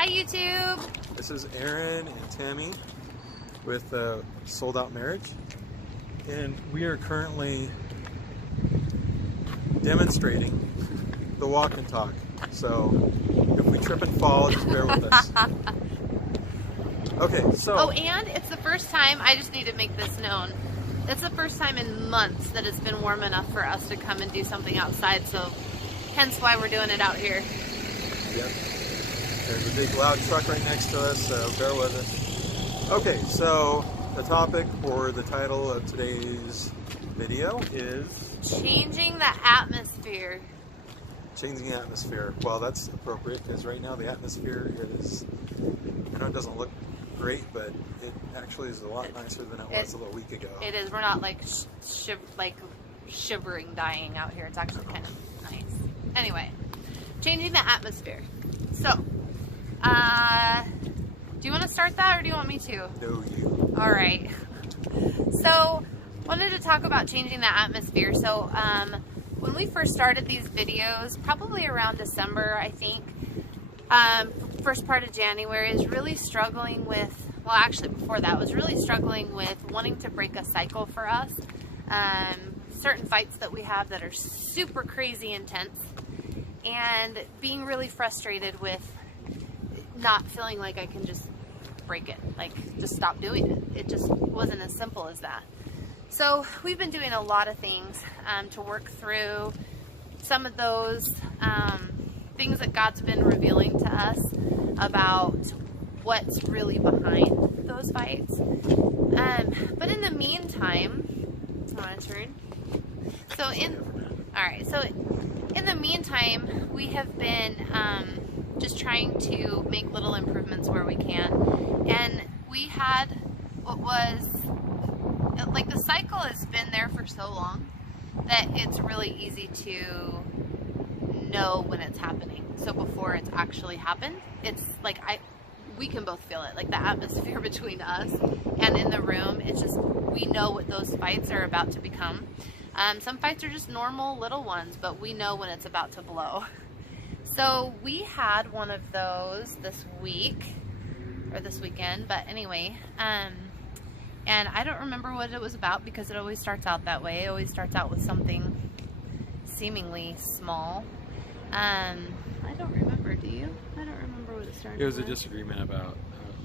Hi YouTube! This is Aaron and Tammy with Sold Out Marriage, and we are currently demonstrating the walk and talk. So if we trip and fall, just bear with us. Okay, so... Oh, and it's the first time, I just need to make this known, it's the first time in months that it's been warm enough for us to come and do something outside, so hence why we're doing it out here. Yep. There's a big loud truck right next to us, so bear with us. Okay, so the topic or the title of today's video is... Changing the atmosphere. Changing the atmosphere. Well, that's appropriate because right now the atmosphere is, I know it doesn't look great, but it actually is a lot nicer than it was a little week ago. It is. We're not like shivering, dying out here. It's actually kind of nice. Anyway, changing the atmosphere. So, do you want to start that or do you want me to? No, you. All right. So, wanted to talk about changing the atmosphere. So, when we first started these videos, probably around December, I think, first part of January, is really struggling with, well, actually before that, was really struggling with wanting to break a cycle for us. Certain fights that we have that are super crazy intense, and being really frustrated with not feeling like I can just break it, like just stop doing it. It just wasn't as simple as that. So we've been doing a lot of things to work through some of those things that God's been revealing to us about what's really behind those fights. But in the meantime, I want to turn. So in the meantime, we have been just trying to make little improvements where we can, and we had what was like, the cycle has been there for so long that it's really easy to know when it's happening. So before it's actually happened, it's like we can both feel it, like the atmosphere between us and in the room. It's just, we know what those fights are about to become. Some fights are just normal little ones, but we know when it's about to blow. So we had one of those this week, or this weekend, but anyway, and I don't remember what it was about because it always starts out that way. It always starts out with something seemingly small. I don't remember, do you? I don't remember what it started with. It was a disagreement about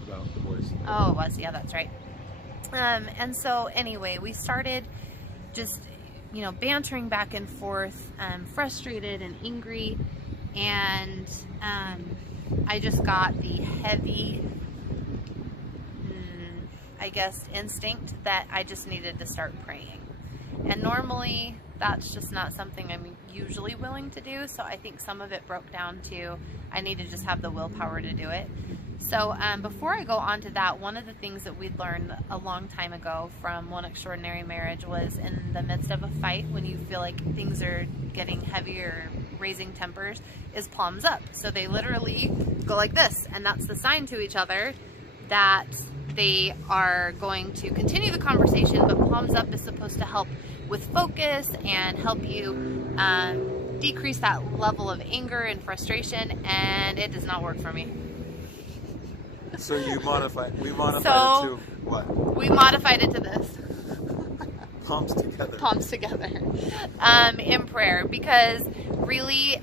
the boys. Oh, it was, yeah, that's right. And so anyway, we started just, you know, bantering back and forth, frustrated and angry, and I just got the heavy, I guess, instinct that I just needed to start praying. And normally that's just not something I'm usually willing to do, so I think some of it broke down to I need to just have the willpower to do it. So before I go on to that, one of the things that we'd learned a long time ago from One Extraordinary Marriage was, in the midst of a fight, when you feel like things are getting heavier, raising tempers, is palms up. So they literally go like this, and that's the sign to each other that they are going to continue the conversation, but palms up is supposed to help with focus and help you decrease that level of anger and frustration, and it does not work for me. So we modified it to what? We modified it to this. Palms together. Palms together. In prayer, because really,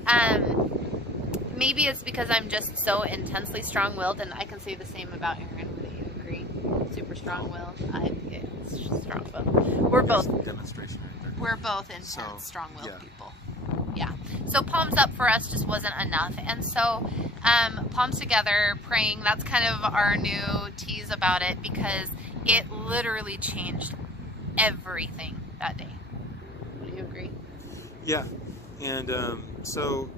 maybe it's because I'm just so intensely strong-willed, and I can say the same about Aaron. Would you agree? Super strong-willed. Strong-willed. We're both demonstration right there. We're both intense, strong-willed yeah. people. Yeah. So palms up for us just wasn't enough, and so palms together, praying. That's kind of our new tease about it, because it literally changed everything that day. Do you agree? Yeah, and so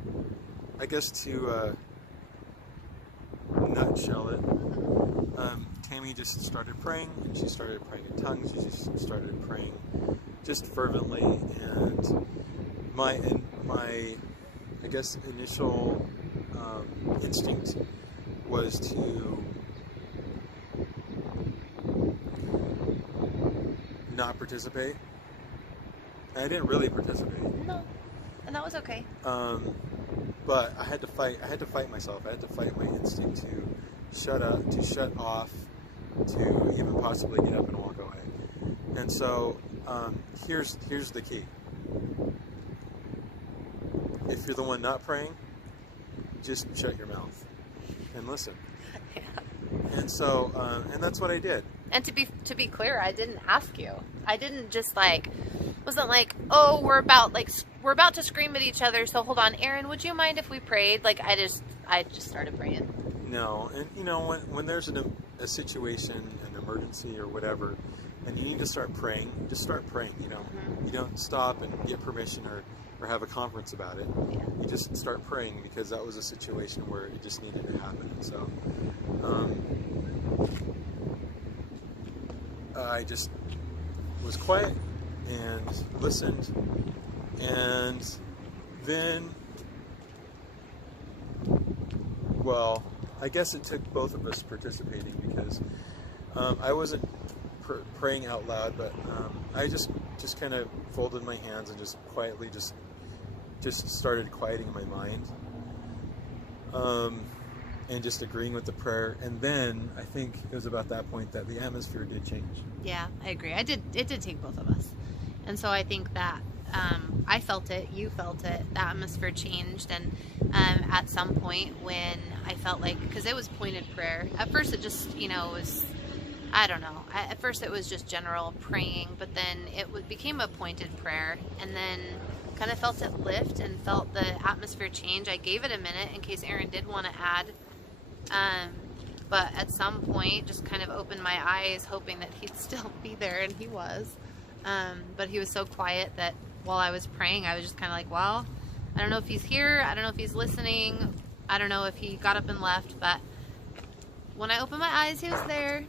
I guess to nutshell it, Tammy just started praying, and she started praying in tongues. She just started praying just fervently, and my I guess initial instinct was to not participate. I didn't really participate. No, and that was okay. But I had to fight myself. I had to fight my instinct to shut off, to even possibly get up and walk away. And so here's the key. If you're the one not praying, just shut your mouth and listen. Yeah. And so and that's what I did. And to be clear, I didn't ask you. I didn't just wasn't like, oh, we're about to scream at each other, so hold on, Aaron, would you mind if we prayed? Like, I just started praying. No, and you know, when there's a situation, an emergency or whatever, and you need to start praying, just start praying, you know. Mm-hmm. You don't stop and get permission or have a conference about it. Yeah. You just start praying, because that was a situation where it just needed to happen. And so I just was quiet and listened, and then, well, I guess it took both of us participating, because I wasn't praying out loud, but I just kind of folded my hands and just quietly just started quieting my mind, and just agreeing with the prayer. And then I think it was about that point that the atmosphere did change. Yeah, I agree. It did take both of us. And so I think that I felt it, you felt it, the atmosphere changed. And at some point when I felt like, because it was pointed prayer, at first it just, was, I don't know, at first it was just general praying, but then it became a pointed prayer, and then kind of felt it lift and felt the atmosphere change. I gave it a minute in case Aaron did want to add, but at some point just kind of opened my eyes hoping that he'd still be there, and he was. But he was so quiet that while I was praying, I was just kind of like, well, I don't know if he's here, I don't know if he's listening, I don't know if he got up and left, but when I opened my eyes, he was there,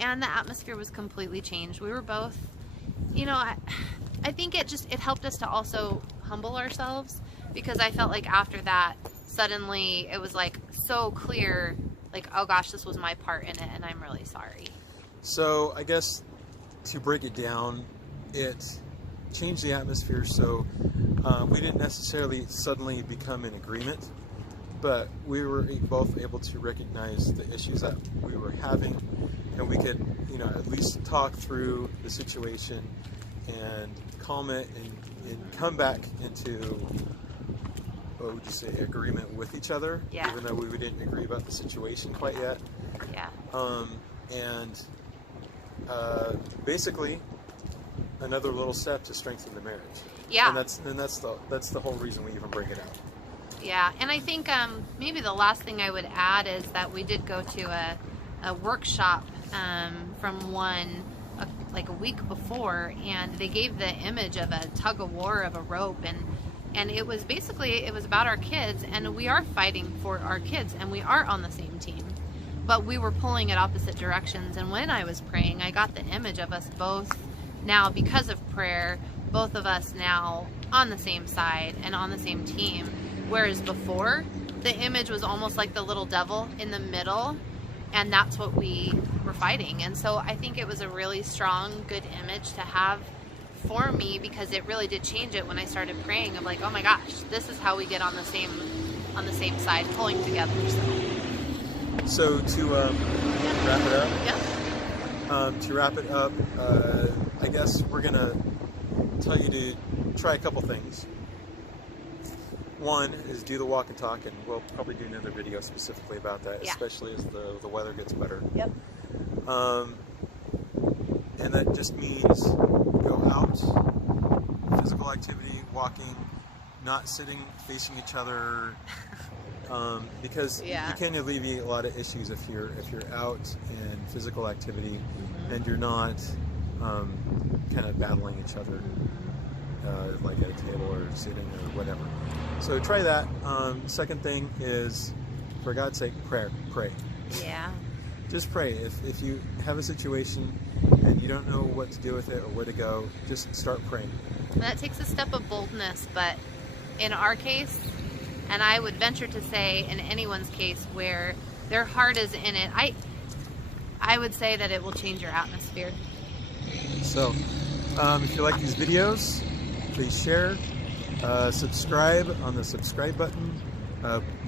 and the atmosphere was completely changed. We were both, I think it helped us to also humble ourselves, because I felt like after that, suddenly it was like so clear, like, oh gosh, this was my part in it, and I'm really sorry. So I guess to break it down, it changed the atmosphere. So we didn't necessarily suddenly become in agreement, but we were both able to recognize the issues that we were having, and we could, at least talk through the situation and calm it, and come back into, what would you say, agreement with each other. Yeah. Even though we didn't agree about the situation quite yet. Yeah. And basically another little step to strengthen the marriage. Yeah. And that's the whole reason we even bring it out. Yeah, and I think maybe the last thing I would add is that we did go to a workshop from one like a week before, and they gave the image of a tug of war of a rope, and it was about our kids, and we are fighting for our kids, and we are on the same team, but we were pulling at opposite directions. And when I was praying, I got the image of us both now, because of prayer, both of us now on the same side and on the same team, whereas before the image was almost like the little devil in the middle, and that's what we were fighting. And so I think it was a really strong, good image to have for me, because it really did change it when I started praying of like, oh my gosh, this is how we get on the same side, pulling together. So to wrap it up. Yeah. To wrap it up, I guess we're gonna tell you to try a couple things. One is do the walk and talk, and we'll probably do another video specifically about that, Yeah. especially as the weather gets better. Yep. And that just means go out, physical activity, walking, not sitting facing each other, because Yeah. you can alleviate a lot of issues if you're out in physical activity, and you're not kind of battling each other. Like at a table or sitting or whatever. So try that. Second thing is, for God's sake, pray. Yeah. Just pray. If you have a situation and you don't know what to do with it or where to go, just start praying. And that takes a step of boldness, but in our case, and I would venture to say in anyone's case where their heart is in it, I would say that it will change your atmosphere. So if you like these videos, please share, subscribe on the subscribe button.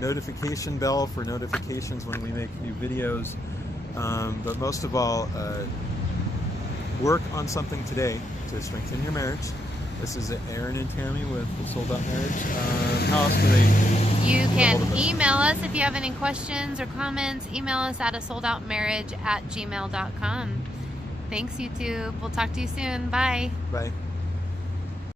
notification bell for notifications when we make new videos. But most of all, work on something today to strengthen your marriage. This is Aaron and Tammy with the Sold Out Marriage. How else can they You get can hold of us? email us if you have any questions or comments. Email us at asoldoutmarriage@gmail.com. Thanks, YouTube. We'll talk to you soon. Bye. Bye.